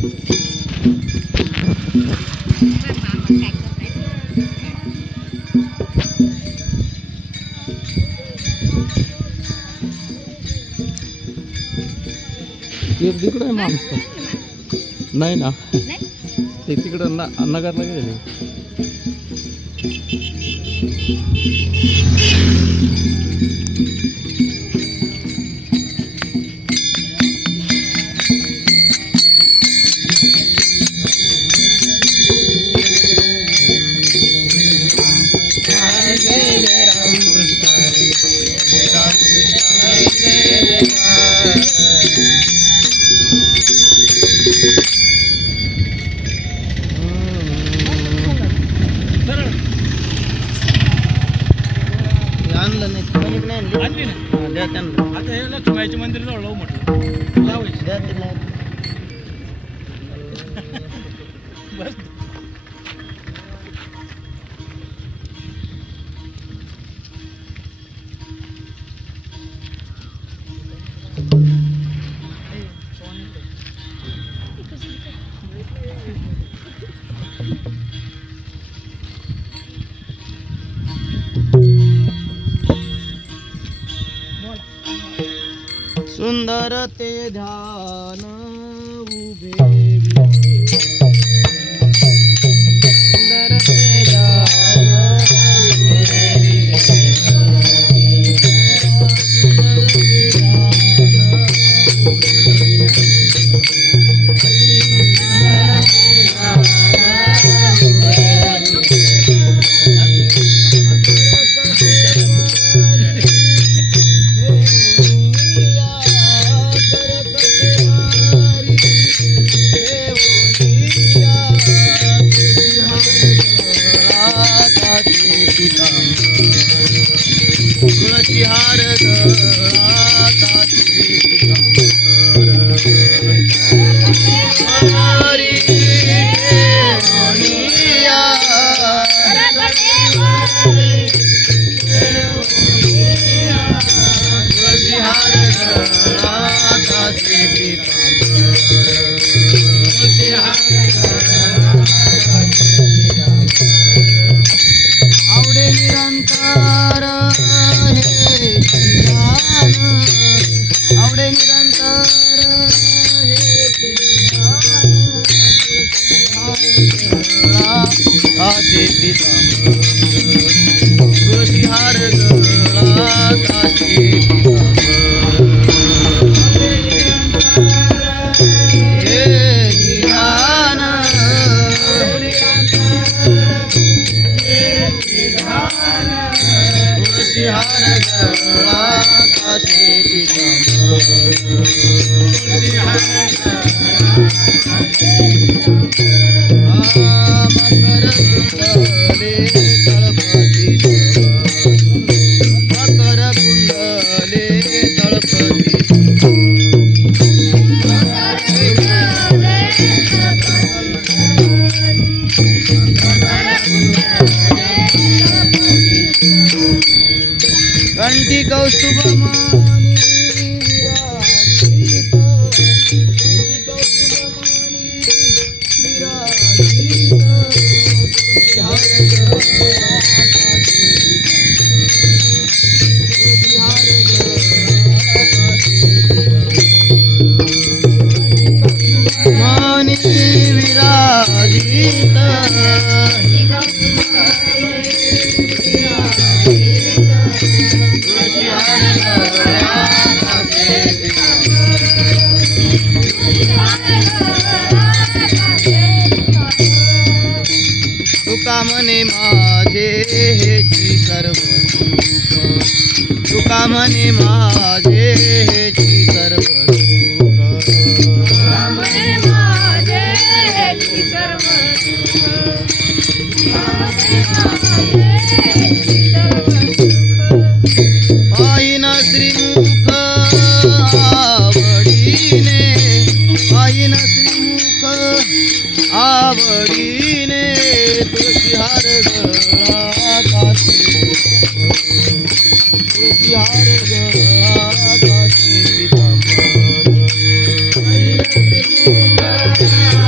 तिकडं आहे माणसं नाही ना ते तिकडं नगरला गेले आणलं नाही आणली ना द्या त्यांना आता हे लक्ष्मीचं मंदिर जवळ लावू म्हटलं लावायचं द्या त्यांना बस सुंदर ते ध्यान उभे सुंदर ते आवडे निरंतर आवडे निरंतर काचे तुळशी हार गळा काचे घंटी कौस्तुभमणि विराजित मणि विराजित तुका म्हणे माझे हेची सर्व तुका म्हणे माझे हेची सर्व आईन श्रीमुख आवडीने आईन श्रीमुख आवडीने तुळशी हार गळा काचे तुळशी हार गळा काचे पितांबर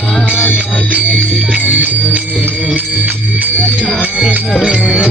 Thank you.